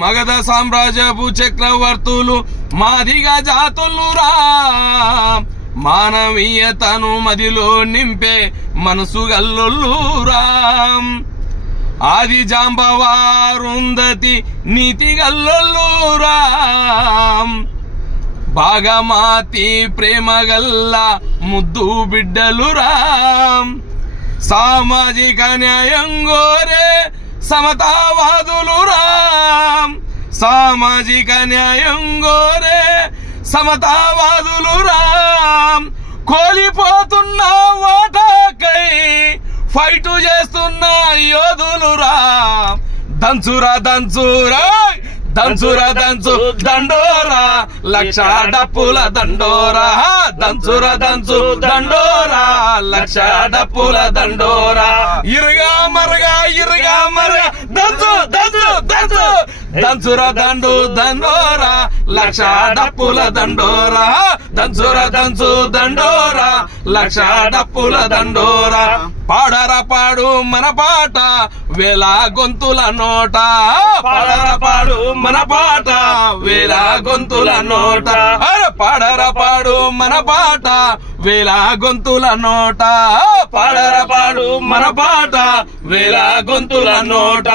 మగధ సామ్రాజ్యపు చక్రవర్తులు మాదిగా జాతులురా మానవీయతను మదిలో నింపే మనసు గల్లురా ఆది జాంబవారుందతి నీతి గల్లురా భాగమాతి ప్రేమ గల్ల ముద్దు బిడ్డలురా సామాజిక న్యాయం గోరే సమతావాదులురా సామాజిక న్యాయం గోరే సమతావాదులురా కోలిపోతున్న ఓటకై ఫైటు చేస్తున్న యోధులురా దంచురా దంచురా దంచురా దంచు దండోరా లక్ష డప్పుల దండోరా దంచురా దంచు దండోరా లక్ష డప్పుల దండోరా ఇరుగా మరగా దంచు దంచు దంచు దంచురా దండు దండోరా లక్ష డప్పుల దండోరా దంచురా దంచు దండోరా లక్ష డప్పుల దండోరా పాడరా పాడు మన పాట వేల గొంతుల నోట పాడరా పాడు మన పాట వేల గొంతుల నోట పాడరా పాడు మన పాట వేల గొంతుల నోట పాడరా పాడు మన పాట వేల గొంతుల నోట